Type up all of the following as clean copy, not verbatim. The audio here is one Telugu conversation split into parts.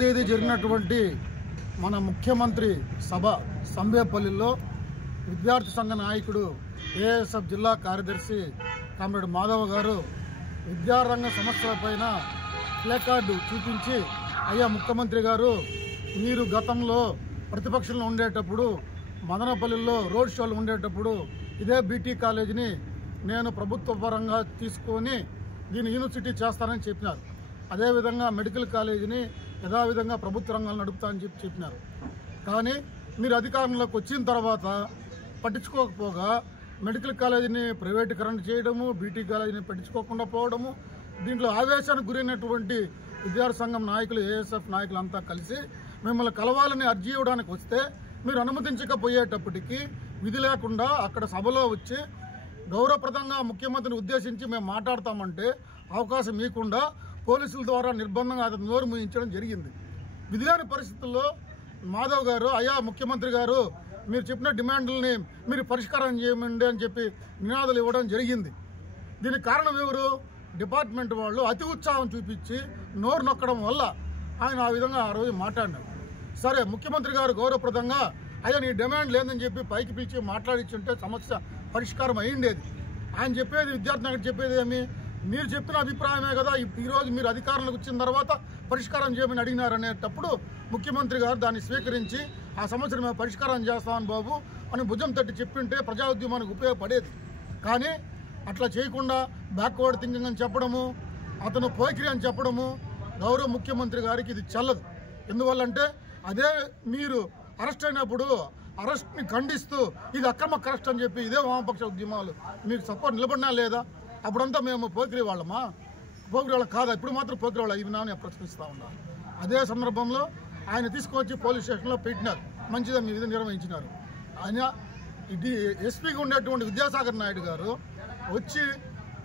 తేదీ జరిగినటువంటి మన ముఖ్యమంత్రి సభ సంబేపల్లిలో విద్యార్థి సంఘ నాయకుడు ఏఎస్ఎఫ్ జిల్లా కార్యదర్శి కామ్రేడ్ మాధవ్ గారు విద్యారంగ సమస్యలపైన ప్లేకార్డు చూపించి, అయ్యా ముఖ్యమంత్రి గారు, మీరు గతంలో ప్రతిపక్షంలో ఉండేటప్పుడు మదనపల్లిలో రోడ్ షోలు ఉండేటప్పుడు ఇదే బీటీ కాలేజీని నేను ప్రభుత్వ పరంగా తీసుకొని దీన్ని యూనివర్సిటీ చేస్తానని చెప్పినారు. అదేవిధంగా మెడికల్ కాలేజీని యథావిధంగా ప్రభుత్వ రంగంలో నడుపుతానని చెప్పినారు. కానీ మీరు అధికారంలోకి వచ్చిన తర్వాత పట్టించుకోకపోగా మెడికల్ కాలేజీని ప్రైవేటీకరణ చేయడము, బీటీ కాలేజీని పట్టించుకోకుండా పోవడము, దీంట్లో ఆవేశానికి గురైనటువంటి విద్యార్థి సంఘం నాయకులు, ఏఎస్ఎఫ్ నాయకులు అంతా కలిసి మిమ్మల్ని కలవాలని అర్జీ ఇవ్వడానికి వస్తే మీరు అనుమతించకపోయేటప్పటికీ విధి లేకుండా అక్కడ సభలో వచ్చి గౌరవప్రదంగా ముఖ్యమంత్రిని ఉద్దేశించి మేము మాట్లాడతామంటే అవకాశం ఇవ్వకుండా పోలీసుల ద్వారా నిర్బంధంగా అతను నోరు మూయించడం జరిగింది. విధి లేని పరిస్థితుల్లో మాధవ్ గారు, అయ్యా ముఖ్యమంత్రి గారు, మీరు చెప్పిన డిమాండ్లని మీరు పరిష్కారం చేయమండి అని చెప్పి నినాదాలు ఇవ్వడం జరిగింది. దీనికి కారణం ఎవరు? డిపార్ట్మెంట్ వాళ్ళు అతి ఉత్సాహం చూపించి నోరు నొక్కడం వల్ల ఆయన ఆ విధంగా ఆ రోజు మాట్లాడినారు. సరే, ముఖ్యమంత్రి గారు గౌరవప్రదంగా అయ్యా నీ డిమాండ్ లేదని చెప్పి పైకి పిలిచి మాట్లాడించుంటే సమస్య పరిష్కారం అయ్యిండేది. ఆయన చెప్పేది, విద్యార్థి నాయకుడు చెప్పేది ఏమి, మీరు చెప్పిన అభిప్రాయమే కదా, ఈరోజు మీరు అధికారంలోకి వచ్చిన తర్వాత పరిష్కారం చేయమని అడిగినారనేటప్పుడు ముఖ్యమంత్రి గారు దాన్ని స్వీకరించి ఆ సమస్యను మేము పరిష్కారం చేస్తామని బాబు అని భుజం తట్టి చెప్పింటే ప్రజా ఉద్యమానికి ఉపయోగపడేది. కానీ అట్లా చేయకుండా బ్యాక్వర్డ్ థింకింగ్ అని చెప్పడము, అతను పోకిరి అని చెప్పడము గౌరవ ముఖ్యమంత్రి గారికి ఇది చెల్లదు. ఎందువల్లంటే అదే మీరు అరెస్ట్ అయినప్పుడు అరెస్ట్ని ఖండిస్తూ ఇది అక్రమ అరెస్ట్ అని చెప్పి ఇదే వామపక్ష ఉద్యమాలు మీకు సపోర్ట్ నిలబడినా లేదా? అప్పుడంతా మేము పోకిరి వాళ్ళమా? పోకిరి వాళ్ళం కాదా? ఇప్పుడు మాత్రం పోకిరి వాళ్ళు అయ్యినా నేను ప్రశ్నిస్తూ ఉన్నాను. అదే సందర్భంలో ఆయన తీసుకొచ్చి పోలీస్ స్టేషన్లో పెట్టినారు, మంచిగా మీ విధంగా నిర్వహించినారు. ఆయన ఇది ఎస్పీగా ఉండేటువంటి విద్యాసాగర్ నాయుడు గారు వచ్చి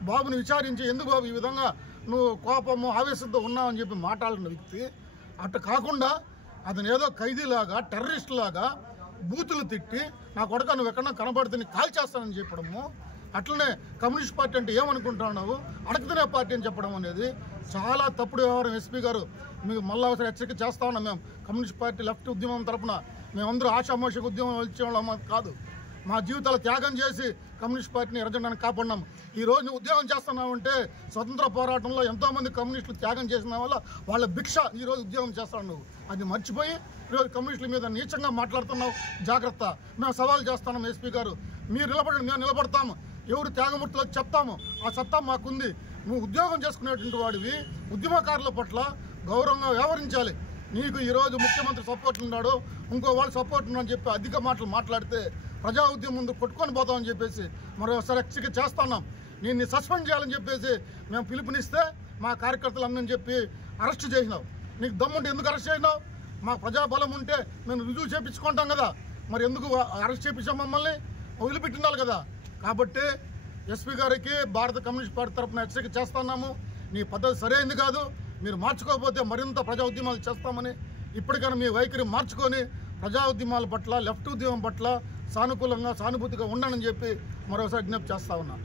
బాబుని విచారించి, ఎందుకు బాబు ఈ విధంగా నువ్వు కోపము ఆవేశంతో ఉన్నావని చెప్పి మాట్లాడిన వ్యక్తి అట్ట కాకుండా అతను ఏదో ఖైదీలాగా, టెర్రరిస్ట్ లాగా బూతులు తిట్టి నా కొడుకు నువ్వు ఎక్కడన్నా కనబడితే కాల్ చేస్తానని చెప్పడము, అట్లనే కమ్యూనిస్ట్ పార్టీ అంటే ఏమనుకుంటున్నావు, అడగతినే పార్టీ అని చెప్పడం అనేది చాలా తప్పుడు వ్యవహారం. ఎస్పీ గారు, మీకు మళ్ళీ ఒకసారి హెచ్చరిక చేస్తా ఉన్నాం. మేము కమ్యూనిస్ట్ పార్టీ లెఫ్ట్ ఉద్యమం తరఫున మేమందరూ ఆషామాషిక ఉద్యమం వచ్చేవాళ్ళం కాదు. మా జీవితాలు త్యాగం చేసి కమ్యూనిస్ట్ పార్టీని ఎర్రజెండాన్ని కాపాడినాం. ఈరోజు నువ్వు ఉద్యోగం చేస్తున్నావంటే స్వతంత్ర పోరాటంలో ఎంతోమంది కమ్యూనిస్టులు త్యాగం చేసిన వల్ల వాళ్ళ భిక్ష ఈరోజు ఉద్యోగం చేస్తావు నువ్వు. అది మర్చిపోయి ఈరోజు కమ్యూనిస్టుల మీద నీచంగా మాట్లాడుతున్నావు. జాగ్రత్త, మేము సవాల్ చేస్తున్నాం. ఎస్పీ గారు, మీరు నిలబడండి, మేము నిలబడతాము. ఎవరు త్యాగమూర్తిలో చెప్తాము, ఆ సత్తా మాకుంది. నువ్వు ఉద్యోగం చేసుకునేటువంటి వాడివి, ఉద్యమకారుల పట్ల గౌరవంగా వ్యవహరించాలి. నీకు ఈరోజు ముఖ్యమంత్రి సపోర్ట్ ఉన్నాడు, ఇంకో వాళ్ళు సపోర్ట్ ఉన్నాడని చెప్పి అధిక మాటలు మాట్లాడితే ప్రజా ఉద్యమం ముందు కొట్టుకొని పోతామని చెప్పేసి మరోసారి హెచ్చరిక చేస్తున్నాం. నేను సస్పెండ్ చేయాలని చెప్పేసి మేము పిలుపునిస్తే మా కార్యకర్తలందరని చెప్పి అరెస్ట్ చేసినావు. నీకు దమ్ముంటే ఎందుకు అరెస్ట్ చేసినావు? మా ప్రజాబలం ఉంటే మేము రుజువు చేయించుకుంటాం కదా, మరి ఎందుకు అరెస్ట్ చేయించాం? మమ్మల్ని వదిలిపెట్టినాలి కదా. కాబట్టి ఎస్పీ గారికి భారత కమ్యూనిస్ట్ పార్టీ తరఫున హెచ్చరిక చేస్తున్నాము. నీ పద్ధతి సరైనది కాదు, మీరు మార్చుకోకపోతే మరింత ప్రజా ఉద్యమాలు చేస్తామని. ఇప్పటికైనా మీ వైఖరి మార్చుకొని ప్రజా ఉద్యమాల పట్ల, లెఫ్ట్ ఉద్యమం పట్ల సానుకూలంగా, సానుభూతిగా ఉండాలని చెప్పి మరోసారి విజ్ఞప్తి చేస్తా ఉన్నాను.